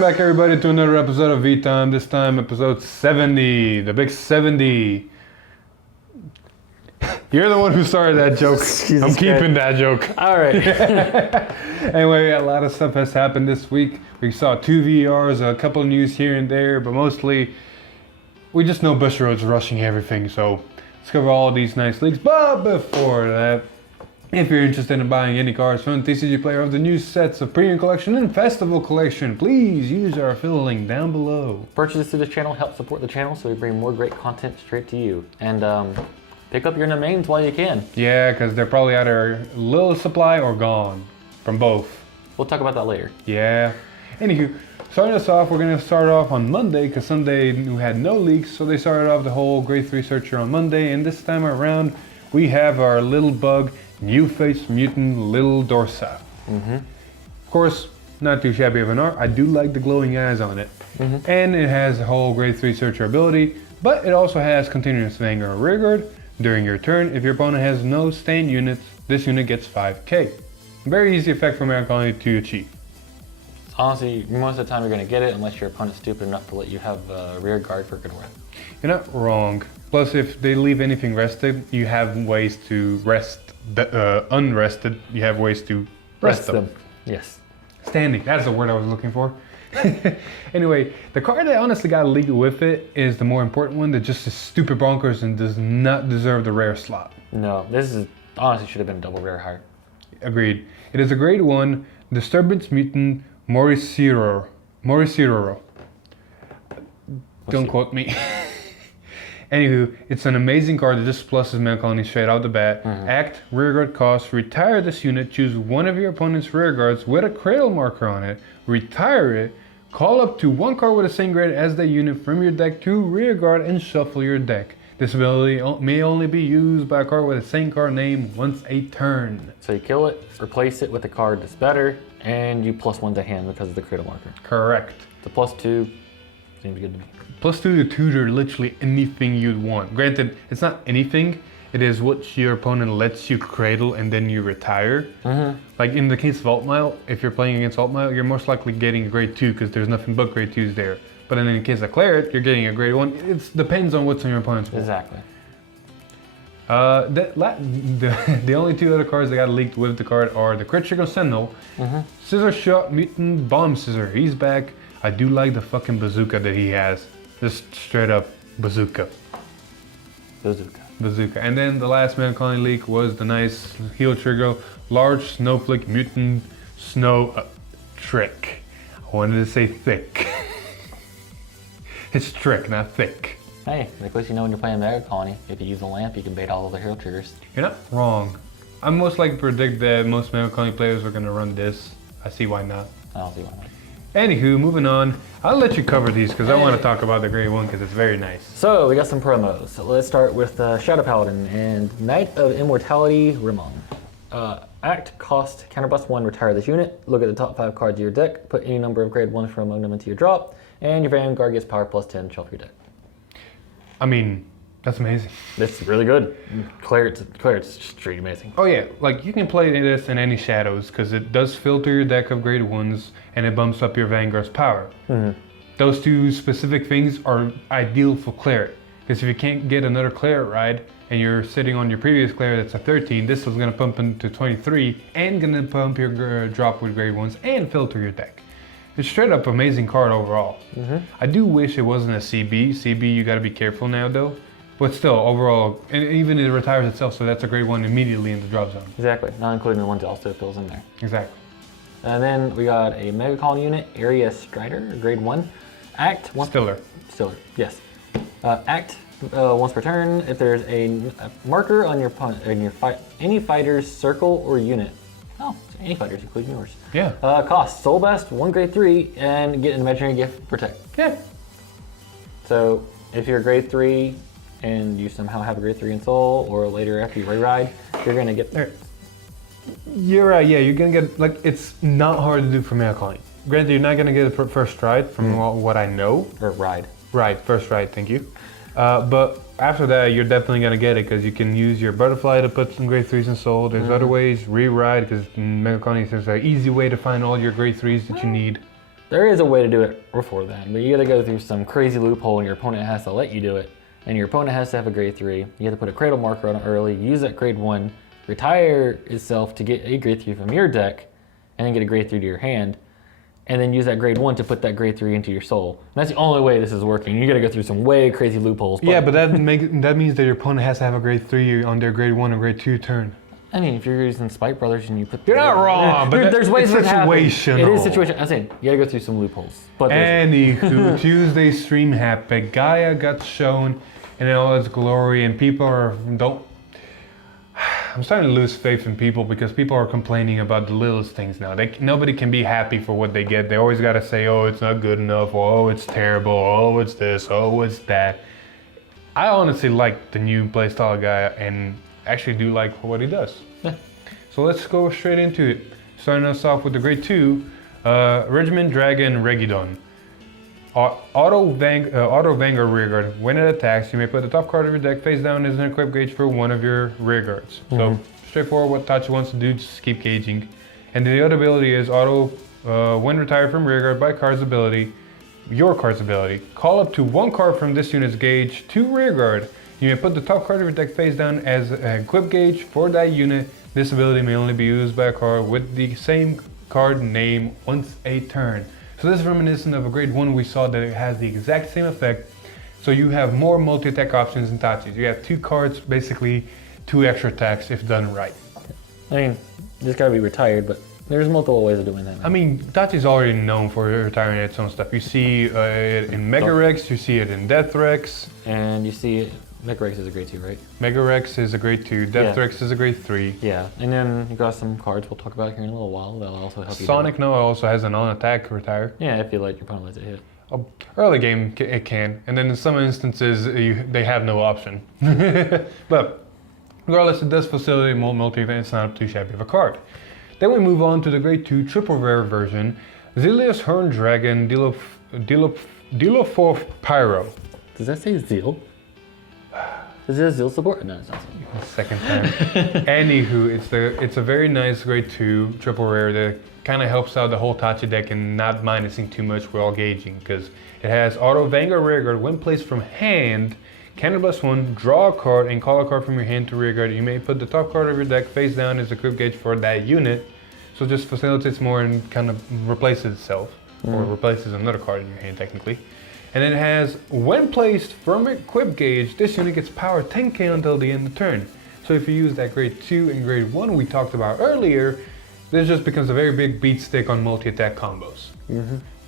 Welcome back, everybody, to another episode of V-Time. This time, episode 70, the big 70. You're the one who started that joke. I'm keeping that joke. All right. Anyway, a lot of stuff has happened this week. We saw 2 VRs, a couple of news here and there, but mostly we just know Bushiroad's rushing everything. So let's cover all these nice leaks. But before that, if you're interested in buying any cards from TCG Player of the new sets of Premium Collection and Festival Collection, please use our affiliate link down below. Purchases through this channel help support the channel so we bring more great content straight to you. And pick up your domains while you can. Yeah, because they're probably either little supply or gone from both. We'll talk about that later. Yeah. Anywho, starting us off, we're going to start off on Monday because Sunday we had no leaks, so they started off the whole Grade 3 searcher on Monday, and this time around we have our little bug, New Face Mutant Little Dorsa. Of course, not too shabby of an art. I do like the glowing eyes on it. And it has a whole Grade 3 searcher ability, but it also has continuous vanguard rearguard. During your turn, if your opponent has no stand units, this unit gets 5k. Very easy effect for Megacolony to achieve. Honestly, most of the time you're going to get it unless your opponent's stupid enough to let you have rear guard for good work. You're not wrong. Plus, if they leave anything rested, you have ways to rest unrested. You have ways to rest them. Yes. Standing, that's the word I was looking for. Anyway, the card that honestly got leaked with it is the more important one that just is stupid bonkers and does not deserve the rare slot. No, this is honestly should have been double rare higher. Agreed. It is a grade 1 Disturbance Mutant Moriciro. Don't quote me. Anywho, it's an amazing card that just pluses Megacolony straight out the bat. Act, rearguard cost, retire this unit, choose one of your opponent's rearguards with a cradle marker on it, retire it, call up to one card with the same grade as the unit from your deck to rearguard and shuffle your deck. This ability may only be used by a card with the same card name once a turn. So you kill it, replace it with a card that's better, and you +1 to hand because of the cradle marker. Correct. The +2 seems good to me. +2 to tutor literally anything you'd want. Granted, it's not anything. It is what your opponent lets you cradle and then you retire. Like in the case of Altmile, if you're playing against Altmile, you're most likely getting a grade 2 because there's nothing but grade 2s there. But in the case of Claret, you're getting a grade 1. It depends on what's on your opponent's board. Exactly. The only 2 other cards that got leaked with the card are the Critical Sentinel, Scissor Shot Mutant Bomb Scissor. He's back. I do like the fucking bazooka that he has. Just straight up bazooka. Bazooka. And then the last Megacolony leak was the nice heel trigger, large snowflake mutant snow trick. I wanted to say thick. It's trick, not thick. Hey, at least you know when you're playing Megacolony, if you use a lamp, you can bait all of the hero triggers. You're not wrong. I'm most likely to predict that most Megacolony players are going to run this. I see why not. I don't see why not. Anywho, moving on. I'll let you cover these because I want to talk about the grade 1 because it's very nice. So we got some promos. So let's start with Shadow Paladin and Knight of Immortality Rimon. Act, cost, counterblast 1, retire this unit. Look at the top 5 cards of your deck. Put any number of grade 1s from among them into your drop. And your Vanguard gets power +10, shuffle your deck. I mean, that's amazing. That's really good. Claret's straight amazing. Oh yeah, like you can play this in any shadows because it does filter your deck of grade 1s and it bumps up your Vanguard's power. Those 2 specific things are ideal for Claret because if you can't get another Claret ride and you're sitting on your previous Claret that's a 13, this is going to pump into 23 and going to pump your drop with grade 1s and filter your deck. It's straight up amazing card overall. I do wish it wasn't a CB. CB, you got to be careful now though. But still, overall, and even it retires itself, so that's a grade 1 immediately in the drop zone. Exactly, not including the ones that also fills in there. Exactly. And then we got a Megacolony unit, Area Strider, grade 1. Act once. Stiller, yes. Act once per turn. If there's a marker on your any fighter's circle or unit. Oh, any fighters, including yours. Yeah. Cost, Soul Best, 1 grade 3, and get an imaginary gift, protect. Yeah. So if you're grade 3 and you somehow have a grade 3 in Soul, or later after you ride, you're gonna get there. You're right, yeah, you're gonna get, like, it's not hard to do for Megacolony. Granted, you're not gonna get a first ride from what I know. Or ride. Right, first ride, thank you. But after that, you're definitely gonna get it because you can use your butterfly to put some grade 3s in Soul. There's other ways, re-ride, because Megacolony is an easy way to find all your grade 3s that you need. There is a way to do it before then, but you gotta go through some crazy loophole and your opponent has to let you do it. And your opponent has to have a grade 3. You have to put a cradle marker on it early, use that grade 1, retire itself to get a grade 3 from your deck, and then get a grade 3 to your hand, and then use that grade 1 to put that grade 3 into your soul. And that's the only way this is working. You gotta go through some way crazy loopholes. Yeah, but that means that your opponent has to have a grade 3 on their grade 1 or grade 2 turn. I mean, if you're using Spike Brothers and you put... You're not wrong, but there's ways it's it happens. situational. It is situational. I'm saying, you gotta go through some loopholes. But Anywho, Tuesday stream happened. Gaia got shown in all its glory, and people I'm starting to lose faith in people because people are complaining about the littlest things now. Nobody can be happy for what they get. They always gotta say, oh, it's not good enough, or oh, it's terrible, oh, it's this, oh, it's that. I honestly like the new playstyle Gaia and actually do like what he does. Yeah. So let's go straight into it. Starting us off with the grade 2, Regiment Dragon Regidon. Auto vanguard rearguard. When it attacks, you may put the top card of your deck face down as an equip gauge for one of your rearguards. So straightforward what Tachi wants to do, just keep gauging. And the other ability is when retired from rearguard by your card's ability, call up to one card from this unit's gauge to rearguard. You may put the top card of your deck face down as an equip gauge for that unit. This ability may only be used by a card with the same card name once a turn. So this is reminiscent of a grade 1 we saw that it has the exact same effect. So you have more multi-attack options in Tachi's. You have 2 cards, basically 2 extra attacks if done right. I mean, just gotta be retired, but there's multiple ways of doing that now. I mean, Tachi's already known for retiring its own stuff. You see it in Mega Rex, you see it in Death Rex. And you see it, Mega Rex is a grade 2, right? Mega Rex is a grade 2, Death Rex is a grade 3. Yeah, and then you got some cards we'll talk about here in a little while that'll also help you. Sonic Noah also has an on-attack retire. Yeah, if you let your opponent let it hit. Early game it can, and then in some instances they have no option. But regardless, it does facilitate more multi-event. It's not too shabby of a card. Then we move on to the grade 2 triple rare version, Zelius Horn Dragon Dilophorth Pyro. Does that say Zeal? Is it a Zeal support? No, it's not. Second time. Anywho, it's a very nice grade 2 triple rare that kind of helps out the whole Tachi deck and not minusing too much while gauging, because it has auto vanguard rearguard when placed from hand, counter +1, draw a card and call a card from your hand to rearguard. You may put the top card of your deck face down as a equip gauge for that unit, so it just facilitates more and kind of replaces itself, or replaces another card in your hand technically. And it has, when placed from equip gauge, this unit gets power 10k until the end of the turn. So if you use that grade 2 and grade 1 we talked about earlier, this just becomes a very big beat stick on multi-attack combos.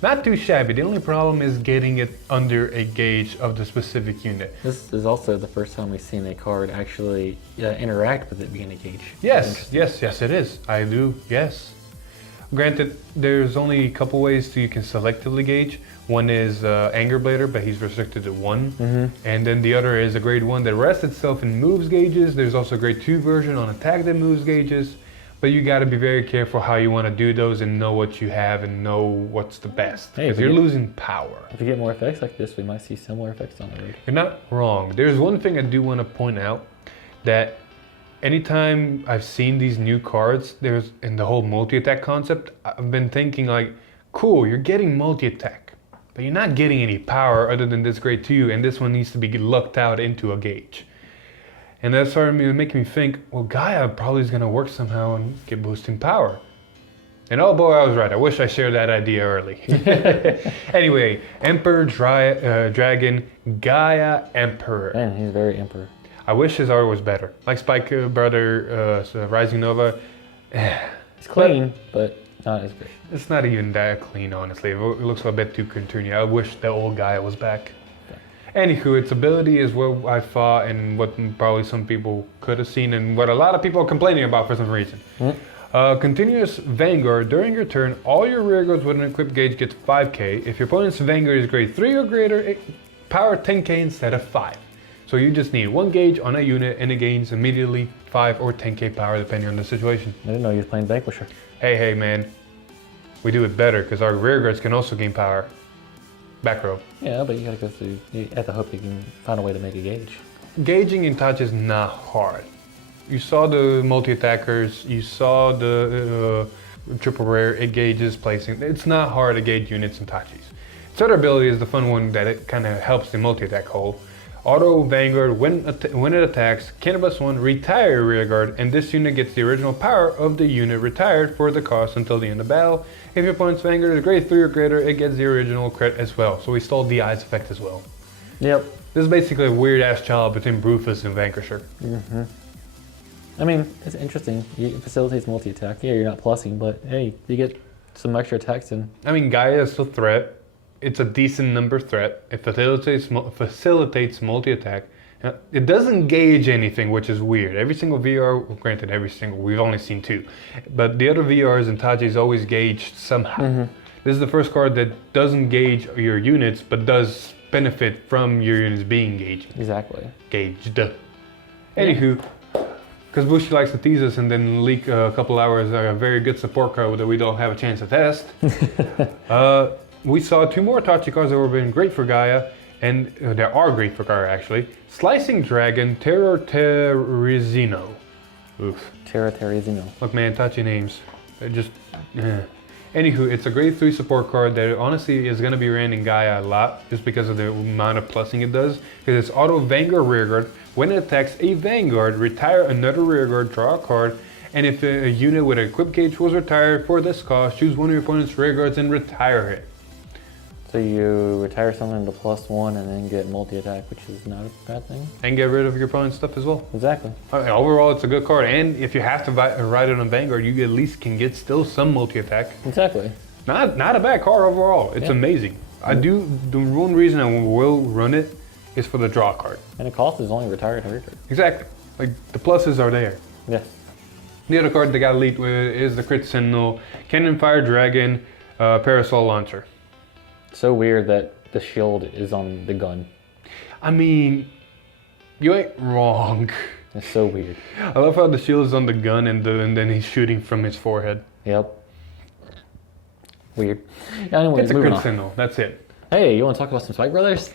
Not too shabby. The only problem is getting it under a gauge of the specific unit. This is also the first time we've seen a card actually interact with it being a gauge. Yes, it is. I do, yes. Granted, there's only a couple ways you can selectively gauge. One is Anger Blader, but he's restricted to 1. And then the other is a grade 1 that rests itself in moves gauges. There's also a grade 2 version on attack that moves gauges. But you got to be very careful how you want to do those and know what you have and know what's the best. Because you're losing power. If you get more effects like this, we might see similar effects on the road. You're not wrong. There's one thing I do want to point out, that anytime I've seen these new cards, in the whole multi-attack concept, I've been thinking like, cool, you're getting multi-attack, but you're not getting any power other than this grade 2, and this one needs to be lucked out into a gauge. And that started making me think, well, Gaia probably is going to work somehow and get boosting power. And oh boy, I was right. I wish I shared that idea early. Anyway, Emperor Dragon Gaia Emperor. Man, he's very Emperor. I wish his art was better. Like Spike Brother Rising Nova. It's clean, but not as great. It's not even that clean, honestly. It looks a bit too cartoony. I wish the old Gaia was back. Anywho, its ability is what I thought and what probably some people could have seen and what a lot of people are complaining about for some reason. Continuous Vanguard. During your turn, all your rearguards with an equipped gauge gets 5k. If your opponent's Vanguard is grade 3 or greater, power 10k instead of 5. So you just need 1 gauge on a unit and it gains immediately 5 or 10k power depending on the situation. I didn't know you was playing Vanquisher. Hey man, we do it better because our rearguards can also gain power. Back row. Yeah, but you gotta go through, you have to hope you can find a way to make a gauge. Gauging in touch is not hard. You saw the multi-attackers, you saw the triple rare, it gauges placing. It's not hard to gauge units in Tachis. Its other ability is the fun one that it kind of helps the multi-attack hole. Auto vanguard, when it attacks, counterblast 1, retire rear guard, and this unit gets the original power of the unit retired for the cost until the end of battle. If your opponent's vanguard is grade 3 or greater, it gets the original crit as well. So we stole the eyes effect as well. Yep. This is basically a weird ass child between Brufus and Vanquisher. Mm-hmm. I mean, it's interesting. It facilitates multi-attack. Yeah, you're not plussing, but hey, you get some extra attacks in. I mean, Gaia is a threat. It's a decent number threat. It facilitates multi-attack. It doesn't gauge anything, which is weird. Every single VR, well, granted, we've only seen 2. But the other VRs and Tachi's always gauged somehow. Mm-hmm. This is the first card that doesn't gauge your units, but does benefit from your units being gauged. Exactly. Gauged. Anywho, because Bushi likes to tease us and then leak a couple hours a very good support card that we don't have a chance to test. We saw 2 more Tachikaze that have been great for Gaia, and they are great for Gaia actually. Slicing Dragon, Terrorizino. Oof. Terrorizino. Look man, Tachi names. They're just... Anywho, it's a grade 3 support card that honestly is going to be ran in Gaia a lot, just because of the amount of plussing it does. Because it's auto vanguard rearguard. When it attacks a vanguard, retire another rearguard, draw a card, and if a unit with an equip gauge was retired for this cost, choose one of your opponent's rearguards and retire it. So you retire something to +1 and then get multi-attack, which is not a bad thing. And get rid of your opponent's stuff as well. Exactly. Overall, it's a good card, and if you have to ride it on Vanguard, you at least can get still some multi-attack. Exactly. Not a bad card overall. It's amazing. The one reason I will run it is for the draw card. And the cost is only retired rearguard. Exactly. Like, the pluses are there. Yes. The other card that got elite with is the Crit Sentinel, Cannon Fire Dragon, Parasol Launcher. So weird that the shield is on the gun. I mean, you ain't wrong. It's so weird. I love how the shield is on the gun and then he's shooting from his forehead. Yep. Weird. Anyways, It's a Crit Sentinel, that's it. Hey, you want to talk about some Spike Brothers?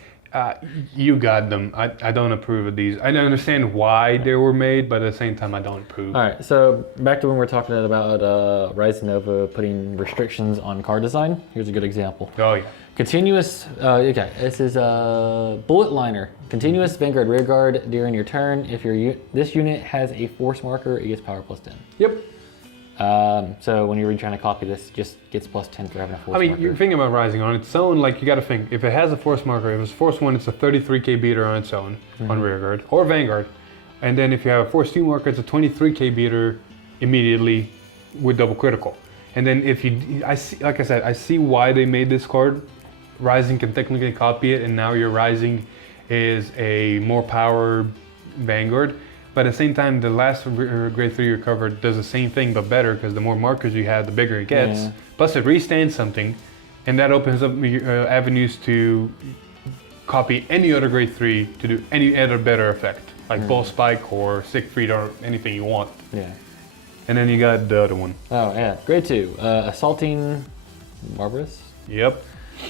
You got them. I don't approve of these. I understand why they were made, but at the same time, I don't approve. All right, so back to when we were talking about Rise Nova putting restrictions on card design. Here's a good example. Oh, yeah. Continuous, okay, this is a Bullet Liner. Continuous Vanguard Rearguard during your turn. If this unit has a force marker, it gets power +10. Yep. So when you're trying to copy this, just gets +10 for having a force marker. I mean, you're thinking about Rising on its own, like you gotta think, if it has a force marker, if it's force 1, it's a 33k beater on its own, on rearguard, or Vanguard. And then if you have a force 2 marker, it's a 23k beater immediately with double critical. And then if you, like I said, I see why they made this card. Rising can technically copy it, and now your Rising is a more power Vanguard. But at the same time, the last grade 3 recover does the same thing, but better, because the more markers you have, the bigger it gets. Yeah. Plus it restands something, and that opens up avenues to copy any other grade 3 to do any other better effect, like Bull Spike or Siegfried or anything you want. Yeah. And then you got the other one. Oh yeah, grade 2, Assaulting Barbarous. Yep.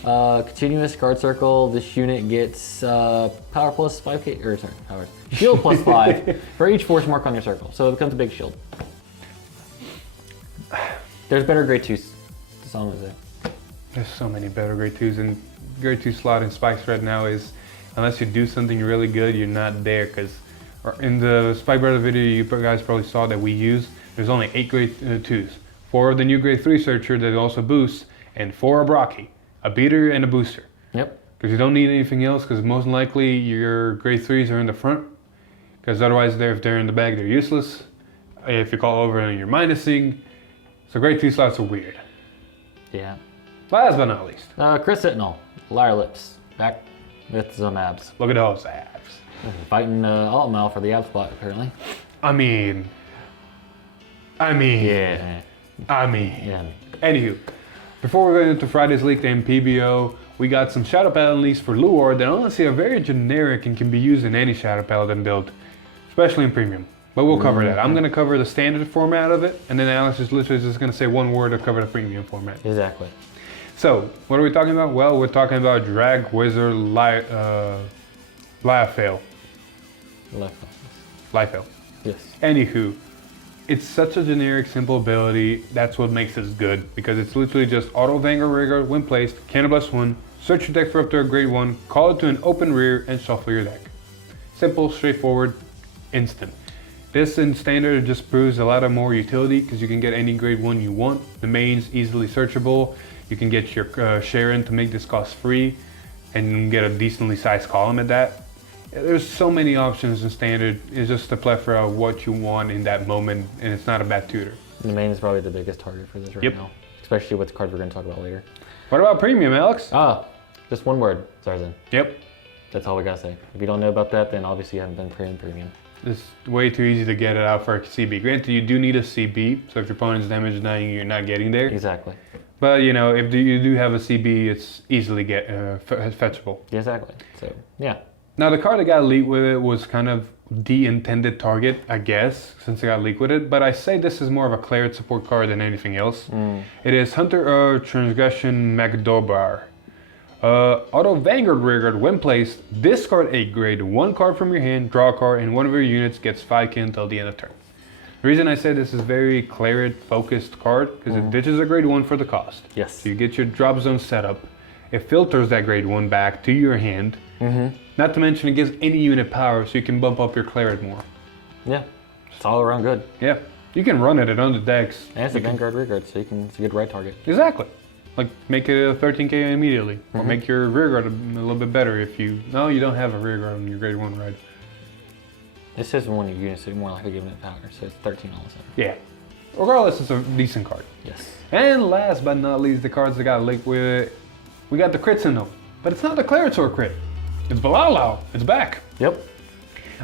Continuous guard circle. This unit gets power +5k, or sorry, power shield +5 for each force mark on your circle. So it becomes a big shield. There's better grade 2s. That's all I'm gonna say. There's so many better grade 2s, and grade 2 slot in Spikes right now is, unless you do something really good, you're not there. Because in the Spike Brother video you guys probably saw that we use, there's only 8 grade 2s. 4 of the new grade 3 Searcher that also boosts, and 4 are Brocky. A beater and a booster. Yep. Because you don't need anything else, because most likely your grade 3s are in the front. Because otherwise, if they're in the back, they're useless. If you call over and you're minusing. So grade 2 slots are weird. Yeah. Last but not least. Chris Sentinel, Liar Lips, back with some abs. Look at those abs. Fighting Altmal for the ab spot, apparently. I mean. Yeah. Anywho. Before we go into Friday's leaked and PBO, we got some Shadow Paladin leaks for Luor that honestly are very generic and can be used in any Shadow Paladin build, especially in Premium. But we'll cover that. I'm going to cover the standard format of it, and then Alex is literally just going to say one word to cover the Premium format. Exactly. So, what are we talking about? Well, we're talking about Drag Wizard Liafale. Liefeld. Liefeld. Yes. Anywho, it's such a generic, simple ability. That's what makes it good, because it's literally just auto vanguard rearguard when placed, counterblast 1, search your deck for up to a grade 1, call it to an open rear, and shuffle your deck. Simple, straightforward, instant. This in standard just proves a lot of more utility, because you can get any grade 1 you want. The main's easily searchable. You can get your Sharon to make this cost free, and get a decently sized column at that. There's so many options in standard. It's just a plethora of what you want in that moment, and it's not a bad tutor. The main is probably the biggest target for this right now, especially with the card we're going to talk about later. What about premium, Alex? Just one word, Zarzan. Yep. That's all we got to say. If you don't know about that, then obviously you haven't been premium. It's way too easy to get it out for a CB. Granted, you do need a CB, so if your opponent's damage dying, you're not getting there. Exactly. But you know, if you do have a CB, it's easily fetchable. Exactly. So yeah. Now the card that got leaked with it was kind of the intended target, I guess, since it got leaked with it. But I say this is more of a Claret support card than anything else. It is Hunter Transgression Magdobar. Auto Vanguard Rearguard, when placed, discard a grade 1 card from your hand, draw a card, and one of your units gets 5k until the end of turn. The reason I say this is very Claret focused card, because it ditches a grade 1 for the cost. Yes. So you get your drop zone set up. It filters that grade 1 back to your hand. Not to mention it gives any unit power, so you can bump up your Claret more. Yeah. It's all around good. Yeah. You can run it at other decks. And it's a Vanguard Rearguard, so it's a good right target. Exactly. Like, make it a 13k immediately. Or make your rearguard a little bit better if you... No, you don't have a rearguard on your grade 1 ride. It says one of your units is more likely giving it power, so it's 13 all of a sudden. Yeah. Regardless, it's a decent card. Yes. And last but not least, the cards that got linked with it. We got the crit signal. But it's not the Claritor crit. It's Balalau. It's back. Yep.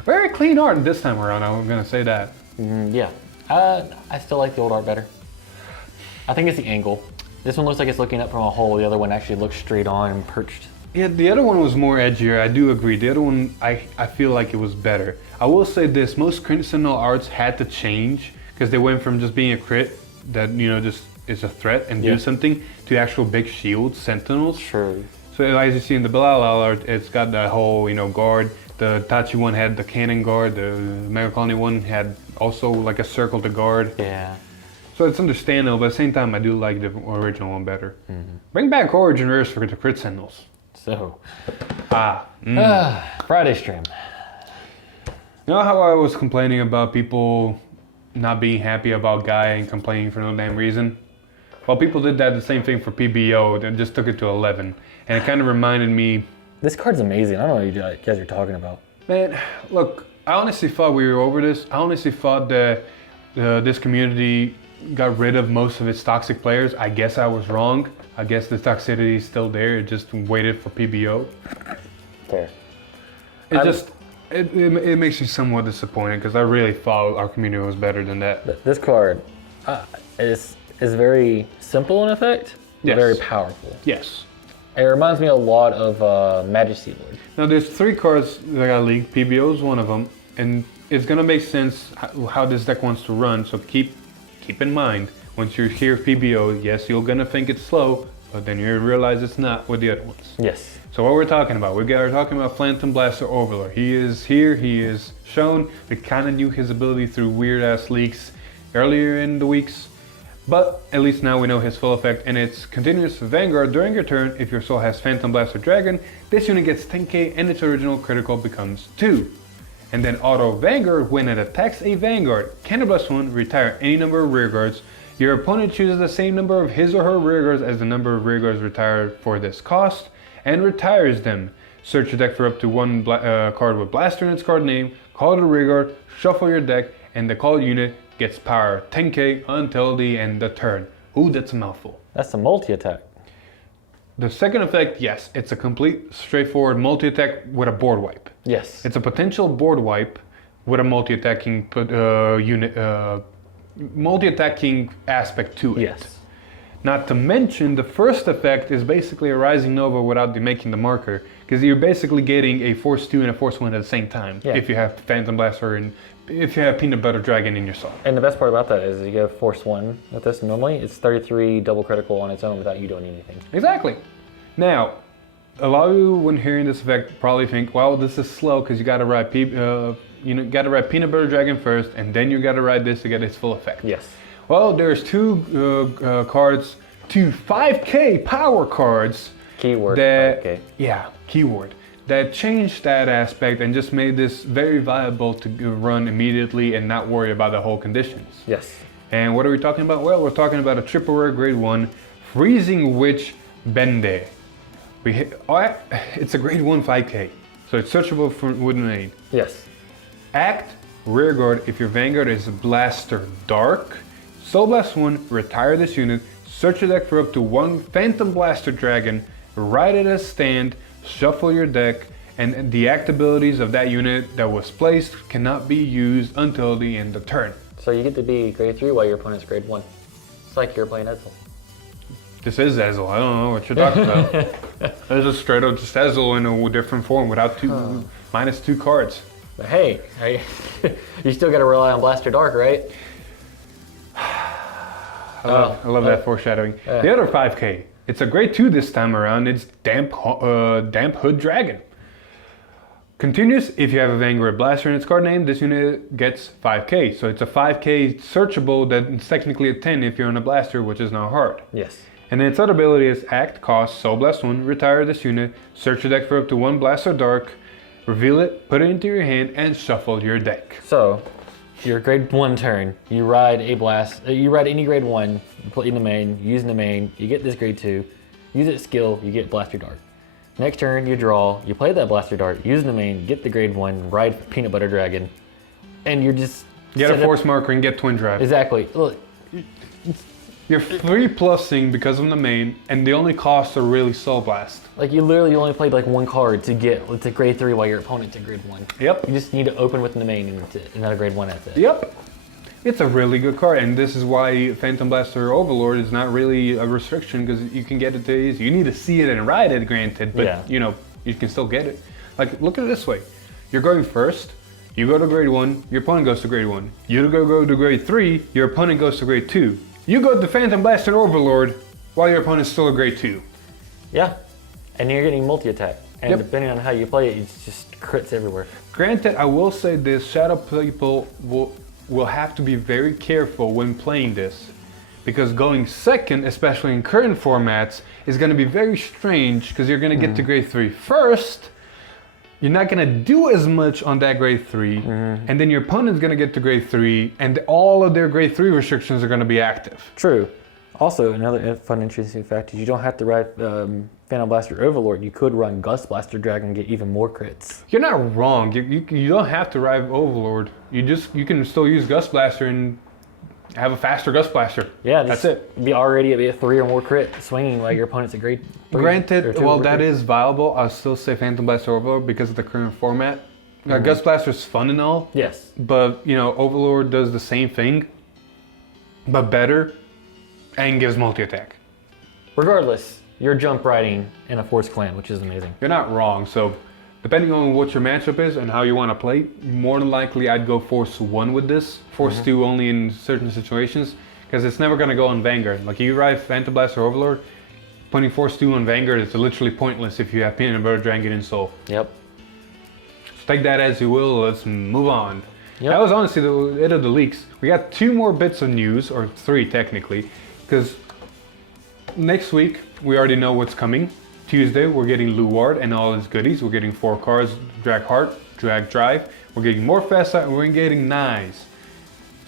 Very clean art this time around, I'm going to say that. Yeah. I still like the old art better. I think it's the angle. This one looks like it's looking up from a hole. The other one actually looks straight on and perched. Yeah, the other one was more edgier. I do agree. The other one, I feel like it was better. I will say this, most crit signal arts had to change because they went from just being a crit that, you know, just is a threat and do something to actual big shields, sentinels. Sure. So as you see in the Bilal art, it's got that whole, you know, guard. The Tachi one had the cannon guard. The Megacolony one had also like a circle to guard. Yeah. So it's understandable, but at the same time, I do like the original one better. Bring back Origin Rares for the crit sentinels. So. Friday stream. You know how I was complaining about people not being happy about Gaia and complaining for no damn reason? Well, people did that the same thing for PBO, and just took it to 11. And it kind of reminded me... This card's amazing. I don't know what you guys are talking about. Man, look, I honestly thought we were over this. I honestly thought that this community got rid of most of its toxic players. I guess I was wrong. I guess the toxicity is still there. It just waited for PBO. Fair. It makes me somewhat disappointed because I really thought our community was better than that. This card is very simple in effect, but very powerful. Yes. It reminds me a lot of Majesty Lord. Now there's 3 cards that got leaked. PBO is one of them, and it's gonna make sense how this deck wants to run. So keep in mind, once you hear PBO, yes, you're gonna think it's slow, but then you realize it's not with the other ones. Yes. So what we're talking about, we're talking about Phantom Blaster Overlord. He is here, he is shown. We kind of knew his ability through weird ass leaks earlier in the weeks, but at least now we know his full effect, and it's continuous Vanguard during your turn. If your soul has Phantom Blaster Dragon, this unit gets 10k and its original critical becomes 2. And then Auto Vanguard, when it attacks a Vanguard, counterblast 1, retire any number of rearguards. Your opponent chooses the same number of his or her rearguards as the number of rearguards retired for this cost, and retires them. Search your deck for up to 1 card with Blaster in its card name, call it a rearguard, shuffle your deck, and the called unit gets power 10k until the end of turn. Ooh, that's a mouthful. That's a multi-attack. The second effect, yes, it's a complete straightforward multi-attack with a board wipe. Yes. It's a potential board wipe with a multi-attacking multi-attacking aspect to it. Yes. Not to mention, the first effect is basically a Rising Nova without making the marker, because you're basically getting a Force 2 and a Force 1 at the same time, if you have Phantom Blaster and if you have Peanut Butter Dragon in your side. And the best part about that is you get Force 1 with this. Normally, it's 33 double critical on its own without you doing anything. Exactly. Now, a lot of you, when hearing this effect, probably think, well, this is slow because you got to ride You gotta ride Peanut Butter Dragon first, and then you gotta ride this to get its full effect. Yes. Well, there's two cards, two 5K power cards. Keyword that, 5K. Yeah, keyword. That changed that aspect and just made this very viable to run immediately and not worry about the whole conditions. Yes. And what are we talking about? Well, we're talking about a triple rare grade 1 Freezing Witch Bende. It's a grade 1 5K, so it's searchable with name. Yes. Act Rearguard if your vanguard is Blaster Dark. Soul Blast 1, retire this unit, search your deck for up to 1 Phantom Blaster Dragon, ride it as stand, shuffle your deck, and the act abilities of that unit that was placed cannot be used until the end of turn. So you get to be grade 3 while your opponent's grade 1. It's like you're playing Edsel. This is Ezel. I don't know what you're talking about. This is straight up just Ezel in a different form without minus 2 cards. But hey, you still got to rely on Blaster Dark, right? I love that foreshadowing. The other 5K, it's a grade 2 this time around. It's Damp Hood Dragon. Continues, if you have a Vanguard Blaster in its card name, this unit gets 5K. So it's a 5K searchable that's technically a 10 if you're on a Blaster, which is now hard. Yes. And then its other ability is Act, Cost, Soul Blast 1, retire this unit, search your deck for up to 1 Blaster Dark, reveal it, put it into your hand, and shuffle your deck. So, your grade 1 turn, you ride a blast, you ride any grade 1, put in the main, use in the main, you get this grade 2, use its skill, you get Blaster Dart. Next turn, you draw, you play that Blaster Dart, use in the main, get the grade 1, ride Peanut Butter Dragon, and you're just... Get a force marker and get Twin Drive. Exactly. Look, you're 3+ing because of the main, and the only costs are really Soul Blast. like you literally only played like 1 card to get to grade 3 while your opponent's at grade 1. Yep. You just need to open within the main and it's another grade 1 at it. Yep. It's a really good card, and this is why Phantom Blaster Overlord is not really a restriction, because you can get it too easy. You need to see it and ride it, granted, but you know, you can still get it. Like, look at it this way. You're going first, you go to grade 1, your opponent goes to grade 1. You go to grade 3, your opponent goes to grade 2. You go to Phantom Blaster Overlord while your opponent's still a grade 2. Yeah. And you're getting multi-attack. And Yep. depending on how you play it, it's just crits everywhere. Granted, I will say this, Shadow people will have to be very careful when playing this, because going second, especially in current formats, is going to be very strange, because you're going to get to grade 3 first, you're not going to do as much on that grade 3, and then your opponent's going to get to grade 3, and all of their grade 3 restrictions are going to be active. True. Also, another fun, interesting fact is you don't have to ride Phantom Blaster Overlord. You could run Gust Blaster Dragon and get even more crits. You're not wrong. You don't have to ride Overlord. You can still use Gust Blaster and have a faster Gust Blaster. Yeah, that's it. Be already a 3 or more crit swinging while your opponent's at grade 3. Granted, well, that is viable. I'll still say Phantom Blaster Overlord because of the current format. Gust Blaster is fun and all. Yes. But, you know, Overlord does the same thing, but better, and gives multi-attack. Regardless, you're jump riding in a Force Clan, which is amazing. You're not wrong. So, depending on what your matchup is and how you want to play, more than likely I'd go Force 1 with this. Force 2 only in certain situations, because it's never going to go on Vanguard. Like, you ride Phantom Blaster Overlord, putting Force 2 on Vanguard is literally pointless if you have Peanut Butter Dragon and Soul. Yep. So take that as you will, let's move on. Yep. That was honestly it of the leaks. We got 2 more bits of news, or 3 technically, because next week we already know what's coming. Tuesday we're getting Luard and all his goodies. We're getting 4 cards, Drag Heart, Drag Drive. We're getting more Festa, and we're getting Knives.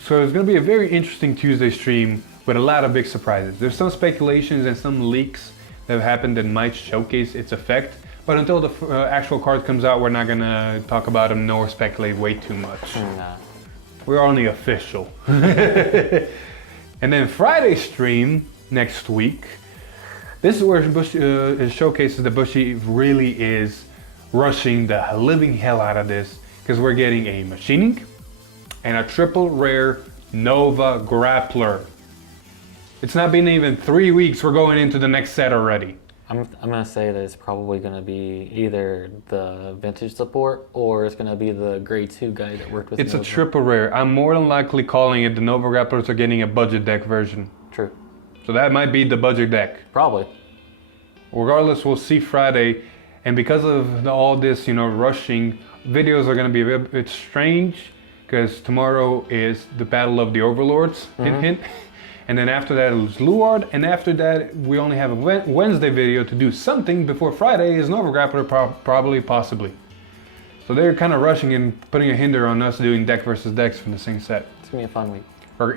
So it's going to be a very interesting Tuesday stream with a lot of big surprises. There's some speculations and some leaks that have happened that might showcase its effect. But until the actual card comes out, we're not going to talk about them nor speculate way too much. Nah. We're only official. And then Friday stream next week, this is where it showcases that Bushy really is rushing the living hell out of this, because we're getting a Machining and a triple rare Nova Grappler. It's not been even 3 weeks, we're going into the next set already. I'm going to say that it's probably going to be either the vintage support or it's going to be the grade 2 guy that worked with It's Nova. a triple rare. I'm more than likely calling it the Nova Grapplers are getting a budget deck version. True. So that might be the budget deck. Probably. Regardless, we'll see Friday. And because of all this, you know, rushing, videos are going to be a bit strange because tomorrow is the Battle of the Overlords, hint, hint. And then after that it's Luard, and after that we only have a Wednesday video to do something before Friday is an Overgrappler, probably, possibly. So they're kind of rushing and putting a hinder on us doing deck versus decks from the same set. It's gonna be a fun week.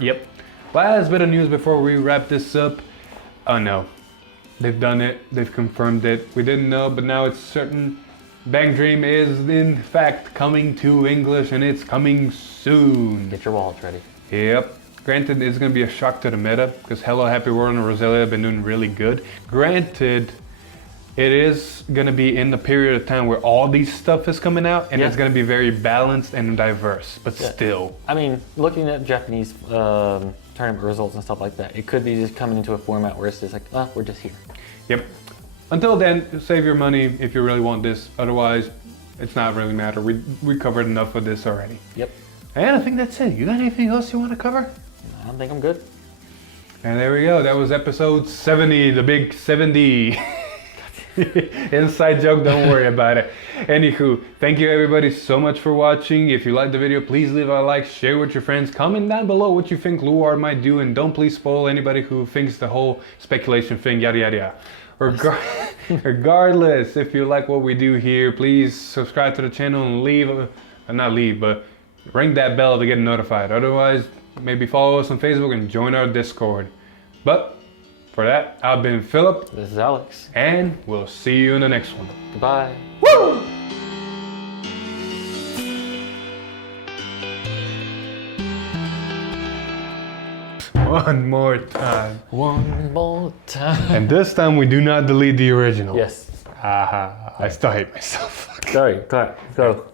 Yep. Last bit of news before we wrap this up. Oh no, they've done it, they've confirmed it. We didn't know, but now it's certain. Bang Dream is in fact coming to English, and it's coming soon. Get your wallets ready. Yep. Granted, it's going to be a shock to the meta, because Hello Happy World and Roselia have been doing really good. Granted, it is going to be in the period of time where all these stuff is coming out, and it's going to be very balanced and diverse, but still. I mean, looking at Japanese tournament results and stuff like that, it could be just coming into a format where it's just like, oh, we're just here. Yep. Until then, save your money if you really want this. Otherwise, it's not really matter. We covered enough of this already. Yep. And I think that's it. You got anything else you want to cover? I don't think I'm good. And there we go. That was episode 70, the big 70. Inside joke, don't worry about it. Anywho, thank you everybody so much for watching. If you liked the video, please leave a like, share with your friends, comment down below what you think Luard might do, and don't please spoil anybody who thinks the whole speculation thing, yada yada yada. Regardless, if you like what we do here, please subscribe to the channel and not leave, but ring that bell to get notified. Otherwise, maybe follow us on Facebook and join our Discord. But for that, I've been Philip. This is Alex. And we'll see you in the next one. Goodbye. Woo! One more time. One more time. And this time we do not delete the original. Yes. Haha, I still hate myself. Sorry, go.